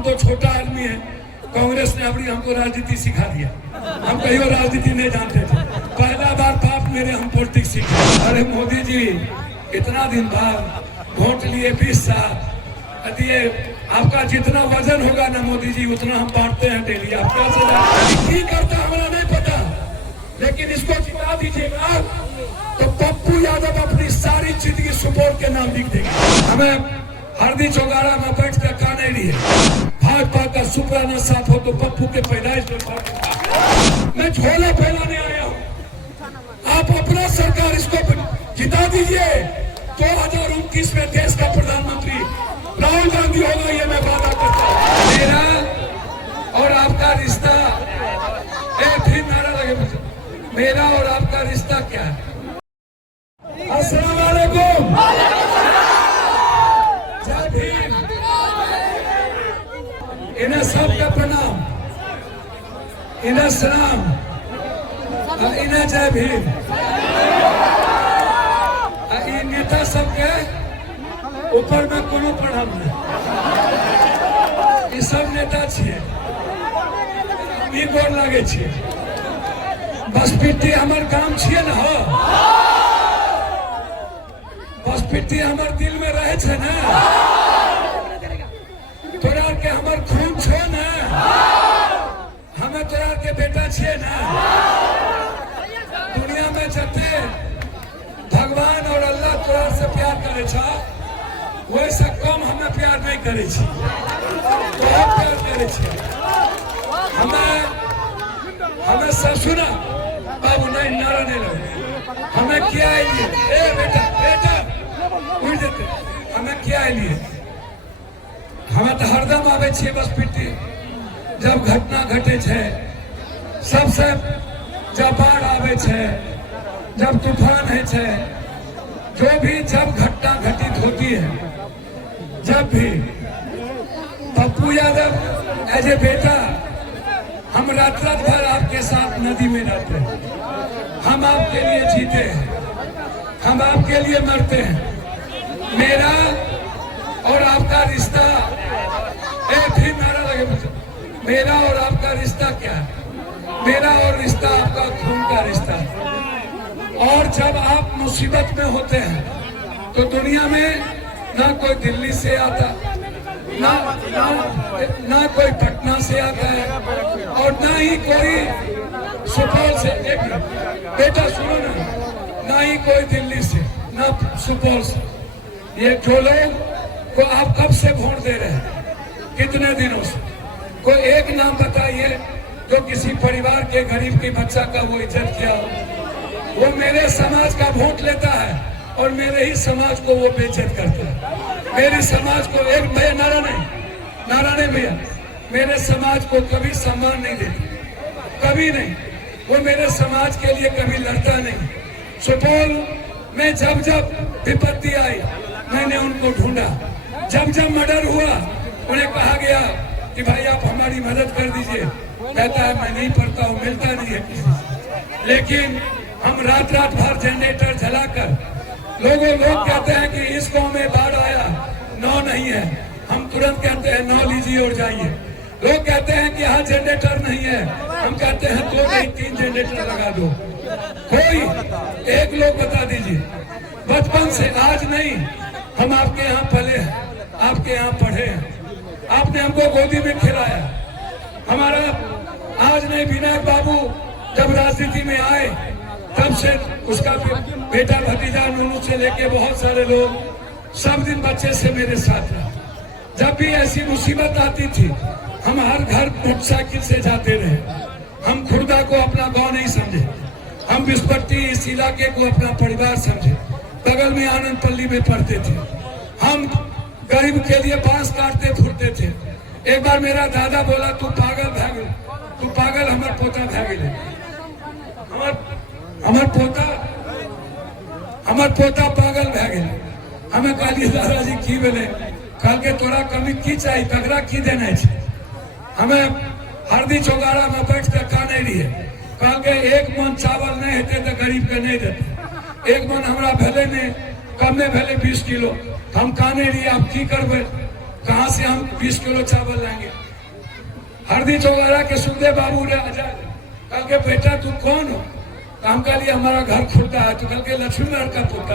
हम तो छोटा आदमी है, कांग्रेस ने अपनी हमको राजनीति सिखा दिया। हम कहीं राजनीति नहीं जानते थे, पहला बार बाप मेरे हम पॉलिटिक्स सीखे। अरे मोदी जी इतना दिन बाद वोट लिए 20 साल दिए, आपका जितना वजन होगा ना मोदी जी उतना हम बांटते हैं डेली। आप क्या करता हमारा नहीं पता, लेकिन इसको जिता दीजिएगा तो पप्पू यादव अपनी सारी जिंदगी सुपौल के नाम लिख देंगे। हमें हरदी चौगाड़ा में बैठ कर कहा नहीं रही है, भाजपा का सुपराना साथ हो तो पप्पू के पैदाइश में मैं झोला फैलाने आया हूँ। आप अपना सरकार इसको जिता दीजिए, 2029 में देश का प्रधानमंत्री राहुल गांधी होगा, ये मैं वादा करता हूँ। मेरा और आपका रिश्ता, फिर नारा लगे मुझे, मेरा और आपका रिश्ता क्या है? अस्सलाम वालेकुम, जय भीम। इन्हें सबका प्रणाम, इन्हें सलाम, इन्हें जय भीम। नेता सबके ऊपर में कोनो प्रणाम नहीं, ई सब नेता छिए, ई गोर लागे छिए। बसपिट्टी हमर काम छिए ना, हो बसपिट्टी हमर दिल में रहे छे ना, तोरा के हमर खून छो ना, हमें तोरा के बेटा छिए ना। दुनिया में जते भगवान और अल्लाह तोरा से प्यार करे छा, वैसे कम हमें प्यार नहीं करे छी, बहुत प्यार करे छी। हमें सब सुना बाबू, नहीं नारा नहीं लगे, हमें क्या लिए, ए बेटा बेटा उड़ देते, हमें क्या लिए, हमें तो हरदम आवे छे बसपिट्टी जब घटना घटे छे, सबसे जब बाढ़ आवे छे, जब तूफान है छे, जो भी जब घटना घटित होती है, जब भी पप्पू यादव एज ए बेटा हम रात रात भर आपके साथ नदी में रहते हैं, हम आपके लिए जीते हैं, हम आपके लिए मरते हैं। मेरा और आपका रिश्ता, फिर नारा लगे मुझे, मेरा और आपका रिश्ता क्या है? मेरा और रिश्ता आपका खून का रिश्ता है। और जब आप मुसीबत में होते हैं तो दुनिया में ना कोई दिल्ली से आता, ना कोई पटना से आता है, और ना ही कोई सुपौल से। एक बेटा सुनो ना ही कोई दिल्ली से, ना सुपौल से। ये जो लोग को आप कब से वोट दे रहे हैं, कितने दिनों से, कोई एक नाम बताइए जो किसी परिवार के गरीब की बच्चा का वो इज्जत किया हो। वो मेरे समाज का वोट लेता है और मेरे ही समाज को वो बेइज्जत करता है। मेरे समाज को एक भैया नारा नहीं भैया, मेरे समाज को कभी सम्मान नहीं देता, कभी नहीं। वो मेरे समाज के लिए कभी लड़ता नहीं। सुपौल में जब जब विपत्ति आई मैंने उनको ढूंढा, जब जब मर्डर हुआ उन्हें कहा गया कि भाई आप हमारी मदद कर दीजिए, कहता है मैं नहीं पढ़ता हूँ, मिलता नहीं है किसी से। लेकिन हम रात रात भर जनरेटर जलाकर, लोग कहते हैं कि इस गांव में बाढ़ आया, नौ नहीं है, हम तुरंत कहते हैं नौ लीजिए और जाइए। लोग कहते हैं कि यहाँ जनरेटर नहीं है, हम कहते हैं 2 नहीं 3 जनरेटर लगा दो। कोई एक लोग बता दीजिए, बचपन से आज नहीं, हम आपके यहाँ पले हैं, आपके यहाँ पढ़े हैं, आपने हमको गोदी में खिलाया। हमारा आज नहीं, विनायक बाबू जब राजनीति में आए तब से उसका बेटा भतीजा नूनू से लेके बहुत सारे लोग सब दिन बच्चे से मेरे साथ रहे। जब भी ऐसी मुसीबत आती थी हम हर घर मोटरसाइकिल से जाते रहे। हम खुर्दा को अपना गांव नहीं समझे, हम बिस्पट्टी इस इलाके को अपना परिवार समझे। बगल में आनंदपल्ली में पढ़ते थे, हम गरीब के लिए बांस काटते फुरते थे। एक बार मेरा दादा बोला तू पागल भाग, तू पागल, हमार पोता भागे, हमार पोता पागल भागे। हमें कहलिए दादाजी की बोले, कल के तोरा कमी की चाहिए, तगड़ा की देना है। हमें हरदी चौगाड़ा में बैठ कर कहा नहीं रही है, कल के 1 मन चावल नहीं होते तो गरीब के नहीं देते। 1 मन हमारा भेले ने कम में भेले 20 किलो, हम कहा नहीं रही आप की करबे, कहां से हम 20 किलो चावल लाएंगे? हरदी चौगारा के सुखदेव बाबू ने कल के बेटा तू कौन हो? काम का लिए हमारा घर खुलता है। तो कल के लक्ष्मी नारायण का पुत्र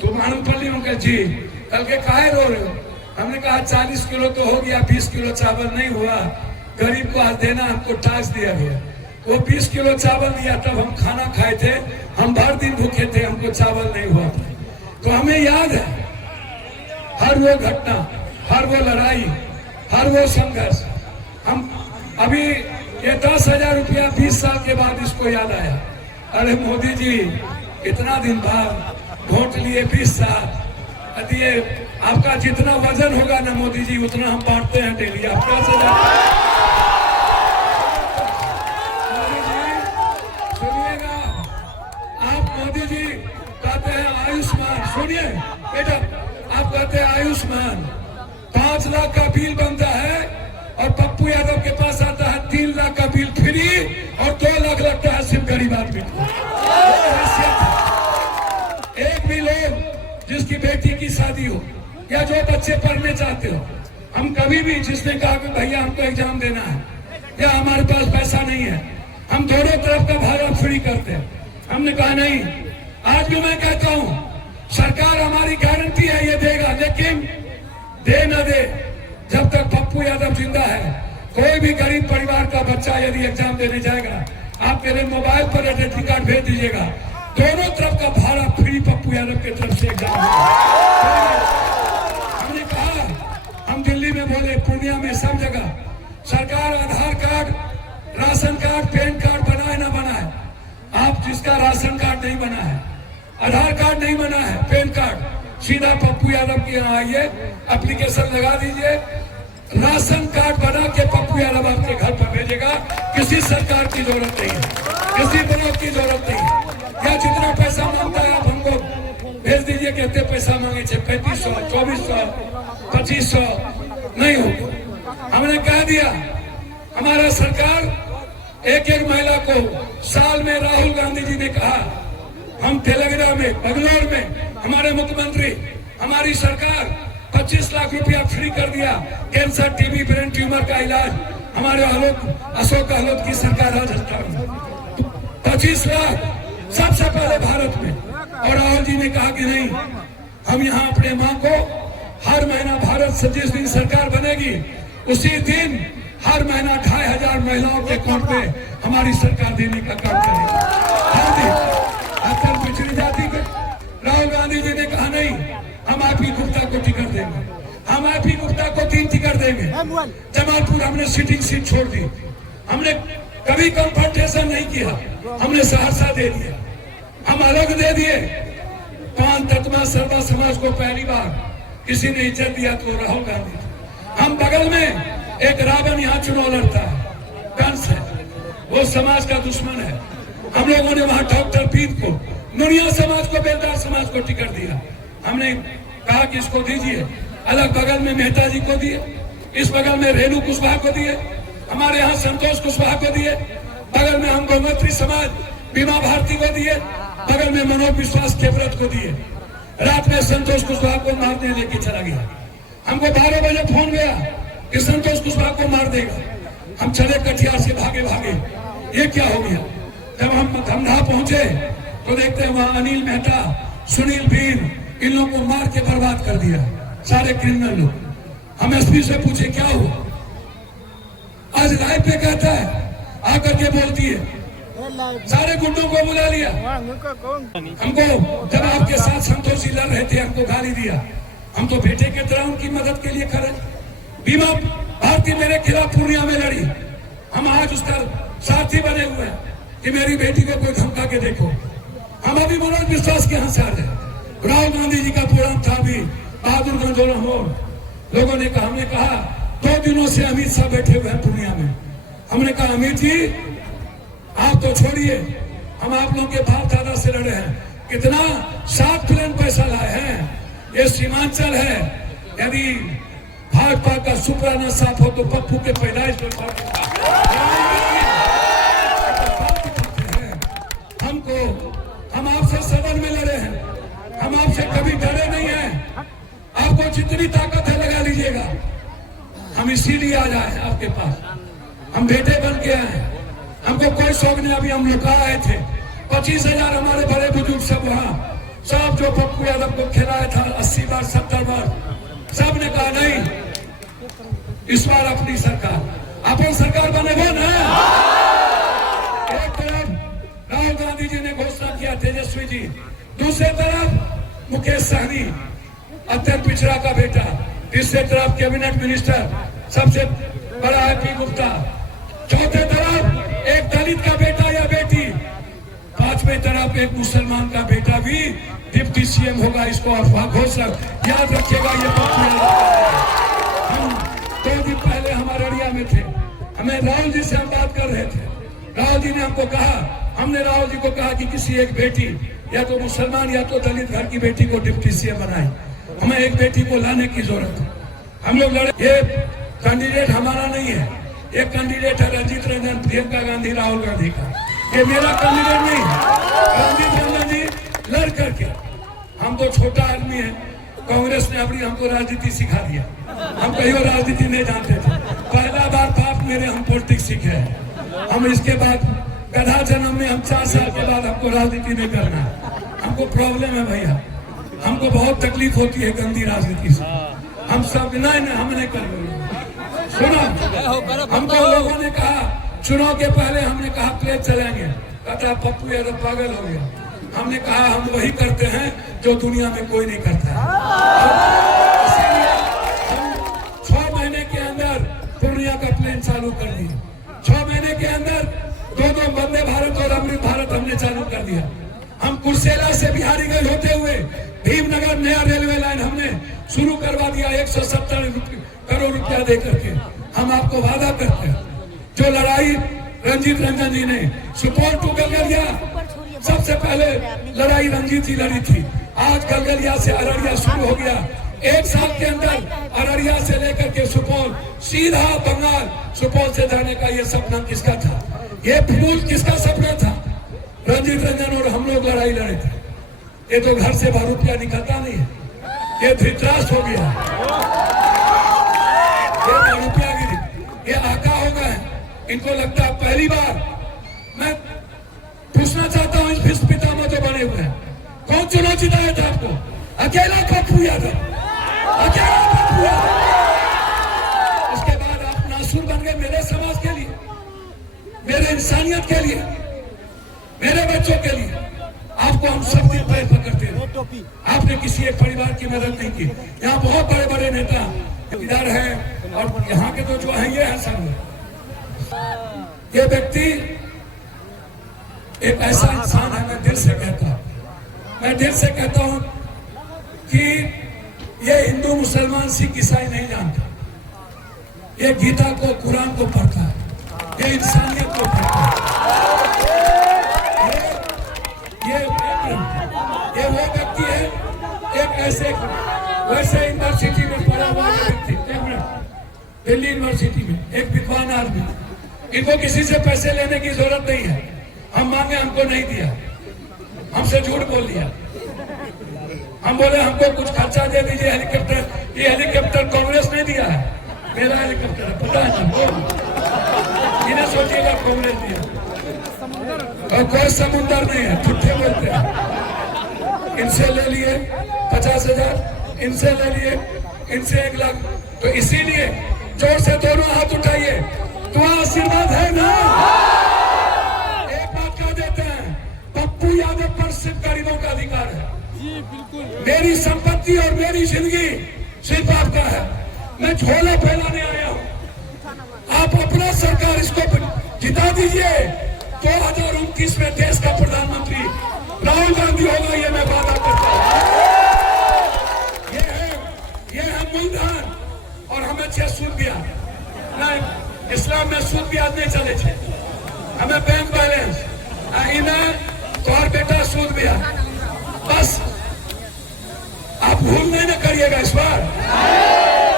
तू मानपल्ली उनके जी। कल के काहे रो रहे हो? हमने कहा 40 किलो तो हो गया, 20 किलो चावल नहीं हुआ, गरीब को आज देना, हमको टास्क दिया गया। वो 20 किलो चावल दिया, तब हम खाना खाए थे, हम भर दिन भूखे थे, हमको चावल नहीं हुआ था। तो हमें याद है हर वो घटना, हर वो लड़ाई, हर वो संघर्ष। हम अभी ये 10,000 रुपया 20 साल के बाद इसको याद आया। अरे मोदी जी, इतना दिन बाद वोट लिए, 20 साल दिए, आपका जितना वजन होगा ना मोदी जी, उतना हम बांटते हैं डेली। आपका सुनिएगा, आप मोदी जी कहते हैं आयुष्मान, सुनिए बेटा, आप कहते हैं आयुष्मान, 5 लाख का बिल बनता है और पप्पू यादव के पास आता है 3 लाख का बिल फ्री और 2 लाख लगता है सिर्फ गरीब आदमी को। एक भी लोग जिसकी बेटी की शादी हो या जो बच्चे पढ़ने चाहते हो, हम कभी भी जिसने कहा कि भैया हमको एग्जाम देना है या हमारे पास पैसा नहीं है, हम दोनों तरफ का भाड़ा फ्री करते हैं। हमने कहा नहीं, आज भी मैं कहता हूं सरकार हमारी गारंटी है ये देगा, लेकिन दे न दे, जब तक पप्पू यादव जिंदा है, कोई भी गरीब परिवार का बच्चा यदि एग्जाम देने जाएगा, आप मेरे मोबाइल पर आइडेंटिटी कार्ड भेज दीजिएगा, दोनों तरफ का भाड़ा फ्री पप्पू यादव की तरफ से एग्जाम। हमने कहा, हम दिल्ली में बोले, पूर्णिया में, सब जगह सरकार Aadhaar card, ration card, PAN card बनाए ना बनाए, आप जिसका राशन कार्ड नहीं बना है, आधार कार्ड नहीं बना है, पैन कार्ड, सीधा पप्पू यादव के यहाँ आइए, एप्लीकेशन लगा दीजिए, राशन कार्ड बना के पप्पू यादव आपके घर पर भेजेगा। किसी सरकार की जरूरत नहीं है, किसी ब्लॉक की जरूरत नहीं है। या जितना पैसा मांगता है आप हमको भेज दीजिए, कितने पैसा मांगे, 3500, 2400, 2500 नहीं होगा। हमने कह दिया, हमारा सरकार एक एक महिला को साल में, राहुल गांधी जी ने कहा, हम तेलंगाना में, बंगलोर में हमारे मुख्यमंत्री, हमारी सरकार 25 लाख रुपया फ्री कर दिया, कैंसर, टीबी, ब्रेन ट्यूमर का इलाज। हमारे अशोक गहलोत की सरकार राजस्थान में 25 लाख सबसे पहले भारत में। और राहुल जी ने कहा कि नहीं, हम यहाँ अपने माँ को हर महीना, भारत से जिस दिन सरकार बनेगी उसी दिन हर महीना 2500 महिलाओं के अकाउंट में हमारी सरकार देने का काम करेगी। अगर पिछड़ी जाति के राहुल गांधी जी ने कहा नहीं, हम आप ही गुप्ता को टिकट देंगे, हम आप ही गुप्ता को 3 टिकट देंगे। जमालपुर हमने सिटिंग सीट छोड़ दी, हमने कभी कंफ्रंटेशन नहीं किया, हमने सहरसा दे दिया, हम अलग दे दिए। 5 तत्वा सर्वा समाज को पहली बार किसी ने इज्जत दिया तो राहुल गांधी। हम बगल में एक रावण यहाँ चुनाव लड़ता है, कंस है, वो समाज का दुश्मन है। हम लोगों ने वहां डॉक्टर पीत को, नुनिया समाज को, बेलदार समाज को टिकट दिया। हमने कहा कि इसको दीजिए, अलग बगल में मेहता जी को दिए, इस बगल में रेणु कुशवाहा को दिए, हमारे यहाँ संतोष कुशवाहा को दिए, बगल में हम गौमूत्री समाज बीमा भारती को दिए, बगल में मनोज विश्वास के व्रत को दिए। रात में संतोष कुशवाहा को मारने लेके चला गया, हमको 12 बजे फोन गया कि संतोष कुशवाहा को मार देगा। हम चले कटिहार से भागे भागे, ये क्या हो गया? जब हम धमधा पहुंचे तो देखते हैं वहां अनिल मेहता, सुनील भीर, इन लोगों को मार के बर्बाद कर दिया, सारे क्रिमिनल लोग। हम एसपी से पूछे क्या हुआ, आज लाइव पे कहता है, आकर के बोलती है, सारे गुंडों को बुला लिया। हमको जब आपके साथ संतोषी लड़ रहे थे, हमको गाली दिया, हम तो बेटे की तरह उनकी मदद के लिए खड़े। बीमा भारती मेरे खिलाफ पूर्णिया में लड़ी, हम आज उसका साथी बने हुए हैं कि मेरी बेटी को कोई धमका के देखो। हम अभी मनोज विश्वास के यहाँ से आ रहे, राहुल गांधी जी का प्रोग्राम था अभी बहादुरगंज और मोड़। लोगों ने कहा, हमने कहा 2 दिनों से अमित शाह बैठे हुए हैं पूर्णिया में। हमने कहा अमित जी आप तो छोड़िए, हम आप लोगों के बाप दादा से लड़े हैं, कितना 7 प्लेन पैसा लाए हैं, ये सीमांचल है। यदि भाजपा का सुपरा न साफ हो तो पप्पू के पैदाइश हमको, हम आपसे सदन में लड़े हैं, हम आपसे कभी डरे नहीं हैं। आपको जितनी ताकत है लगा लीजिएगा, मिला। हम इसीलिए आ जाए आपके पास, हम बेटे बन के आए। हमको कोई शौक नहीं, अभी हम लुका आए थे। 25,000 हमारे बड़े बुजुर्ग सब वहां, सब जो पप्पू यादव को खिलाया था 80 बार 70 बार, सब ने कहा नहीं, इस बार अपनी सरकार, अपन सरकार बनेगा ना। एक तरफ राहुल गांधी जी ने घोषणा किया, तेजस्वी जी, दूसरे तरफ मुकेश सहनी अत्यंत पिछड़ा का बेटा, तीसरे तरफ कैबिनेट मिनिस्टर सबसे बड़ा है पी गुप्ता, चौथे तरफ एक दलित का बेटा या बेटी, पांचवें तरफ एक मुसलमान का बेटा भी डिप्टी सीएम होगा। इसको अफवाह घोषणा याद रखिएगा। ये हम 2 दिन पहले हम अररिया में थे, हमें राहुल जी से हम बात कर रहे थे। राहुल जी ने हमको कहा, हमने राहुल जी को कहा कि किसी एक बेटी या तो मुसलमान या तो दलित घर की बेटी को डिप्टी सीएम बनाए, हमें एक बेटी को लाने की जरूरत है। हम लोग लड़े, ये कैंडिडेट हमारा नहीं है, एक कैंडिडेट है रंजीत रंजन, प्रियंका गांधी, राहुल गांधी का, ये मेरा कैंडिडेट नहीं है। रंजीत रंजन जी लड़ करके, हम तो छोटा आदमी है, कांग्रेस ने अपनी हमको राजनीति सिखा दिया, हम कहीं राजनीति नहीं जानते थे। पहला बार बाप मेरे हम पॉलिटिक्स सीखे हैं। हम इसके बाद गधा जन्म में हम 4 साल के बाद हमको राजनीति नहीं करना है। हमको प्रॉब्लम है भैया, हमको बहुत तकलीफ होती है गंदी राजनीति से। हम सब नहीं, हम नहीं कर रहे। सुनो, हमको लोगों ने कहा चुनाव के पहले, हमने कहा प्लेट चलेंगे, कहता पप्पू यादव पागल हो गया। हमने कहा हम वही करते हैं जो दुनिया में कोई नहीं करता है। इसीलिए हम 6 महीने के अंदर पूर्णिया का प्लेन चालू कर दिया। 6 महीने के अंदर 2 वंदे भारत और अमृत भारत हमने चालू कर दिया। हम कुर्सेला से बिहारीगंज होते हुए भीमनगर नया रेलवे लाइन हमने शुरू करवा दिया, 170 करोड़ रुपया दे करके। हम आपको वादा करते हैं, जो लड़ाई रंजीत रंजन जी ने सुपौल टू गलगलिया, सबसे पहले लड़ाई रंजीत जी लड़ी थी। आज गलगलिया से अररिया शुरू हो गया। 1 साल के अंदर अररिया से लेकर के सुपौल सीधा बंगाल, सुपौल से जाने का ये सपना किसका था? ये फूल किसका सपना था? रंजीत रंजन और हम लोग लड़ाई लड़े थे। ये तो घर से 12 रुपया निकलता नहीं है, ये धृतराष्ट्र हो गया, ये 12 रुपया गिरी, ये आका हो गए। इनको लगता है पहली बार। मैं पूछना चाहता हूँ, इस भीष्म पितामह जो बने हुए हैं, कौन चुनाव जिताया था आपको? अकेला पप्पू यादव, अकेला पप्पू यादव। इसके बाद आप नासुर बन गए मेरे समाज के लिए, मेरे इंसानियत के लिए, मेरे बच्चों के लिए। आपको हम सब दिन पैर पकड़ते हैं, आपने किसी एक परिवार की मदद नहीं की। यहाँ बहुत बड़े बड़े नेता इधर हैं और यहाँ के तो जो है ये है सब। ये व्यक्ति एक ऐसा इंसान है, मैं दिल से कहता हूँ, मैं दिल से कहता हूँ कि ये हिंदू मुसलमान सिख ईसाई नहीं जानता, ये गीता को कुरान को पढ़ता है, ये इंसानियत को पढ़ता है। ये वो व्यक्ति है, एक ऐसे वैसे यूनिवर्सिटी में पढ़ा हुआ व्यक्ति, दिल्ली यूनिवर्सिटी में एक विद्वान आदमी। इनको किसी से पैसे लेने की जरूरत नहीं है, हम मांगे हमको नहीं दिया, हमसे झूठ बोल दिया। हम बोले हमको कुछ खर्चा दे दीजिए हेलीकॉप्टर, ये हेलीकॉप्टर कांग्रेस ने दिया है, मेरा हेलीकॉप्टर है, पता है हमको। इन्हें सोचिएगा कांग्रेस दिया, और कोई समुंदर नहीं है, झूठे बोलते हैं। इनसे ले लिए 50,000, इनसे ले लिए, इनसे 1 लाख। तो इसीलिए जोर से दोनों हाथ उठाइए, तो आशीर्वाद है ना। एक बात कह देते हैं, पप्पू यादव पर सिर्फ गरीबों का अधिकार है। मेरी संपत्ति और मेरी जिंदगी सिर्फ आपका है। मैं झोला फैलाने आया हूं, आप अपना सरकार इसको जिता दीजिए। 2029 में देश का प्रधानमंत्री राहुल गांधी होगा, ये मैं वादा करता हूं। ये है मूलधन, और हमें छे सूद ब्याज नहीं, इस्लाम में सूद ब्याज नहीं चले छे, हमें बैंक बैलेंस तोहर बेटा सूद ब्याज। बस आप भूल नहीं ना करिएगा इस बार,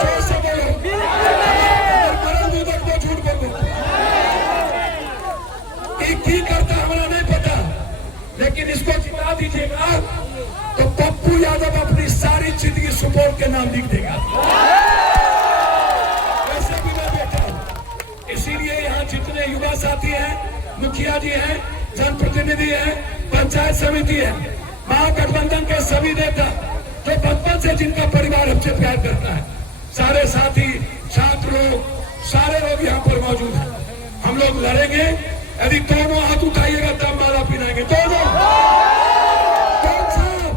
जोर से बोलो, को झूठ बोलो। की करता हमारा नहीं पता, लेकिन इसको जिता दीजिएगा तो पप्पू यादव अपनी सारी जिंदगी सुपौल के नाम लिख देगा। सेवा साथी है, मुखिया जी है, जनप्रतिनिधि है, पंचायत समिति है, महागठबंधन के सभी नेता तो बचपन से जिनका परिवार हमसे प्यार करता है, सारे साथी, छात्र लोग, सारे लोग यहाँ पर मौजूद हैं। हम लोग लड़ेंगे, यदि दोनों हाथ उठाइएगा तब माला पिनाएंगे। दोनों कौन छाप?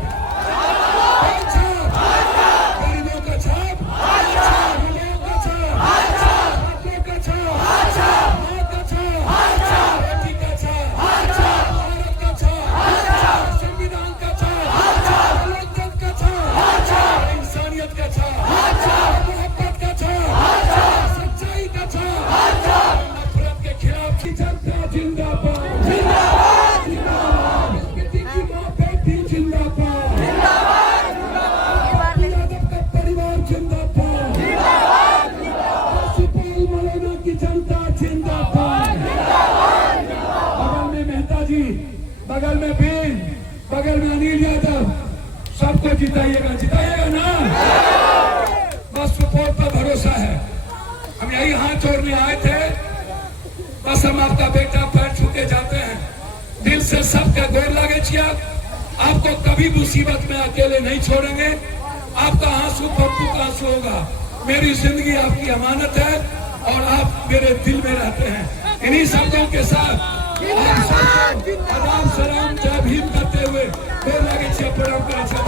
गरीबों का छाप, महिलाओं का छाप, छात्रों का छाप, माँ का छाप, बेटी का छाप, भारत का छाप, संविधान का छाप, लोकतंत्र का छाप, इंसानियत का छाप, मोहब्बत का छाप, सच्चाई का छाप, नफरत के खिलाफ की जनता जिंदाबाद, जिंदाबाद, जिंदाबाद, बेटी की माँ बेटी जिंदाबाद, यादव का परिवार जिंदाबाद, सुपौल मौलाना की जनता जिंदाबाद, बगल में मेहता जी, बगल में बीन, बगल में अनिल यादव, सबको जिताइएगा, जिताइएगा ना। बस सुपौल पर भरोसा है। हम यही हाथ जोड़ने आए थे, बस हम आपका बेटा पैर छू के जाते हैं, दिल से सबका गोर लागे छिया। आपको कभी मुसीबत में अकेले नहीं छोड़ेंगे। आपका आंसू पप्पू का आंसू होगा। मेरी जिंदगी आपकी अमानत है और आप मेरे दिल में रहते हैं। इन्हीं शब्दों के साथ आप सबको आदाब सलाम जय भीम करते हुए गोर लागे छिया, प्रणाम करे छिया।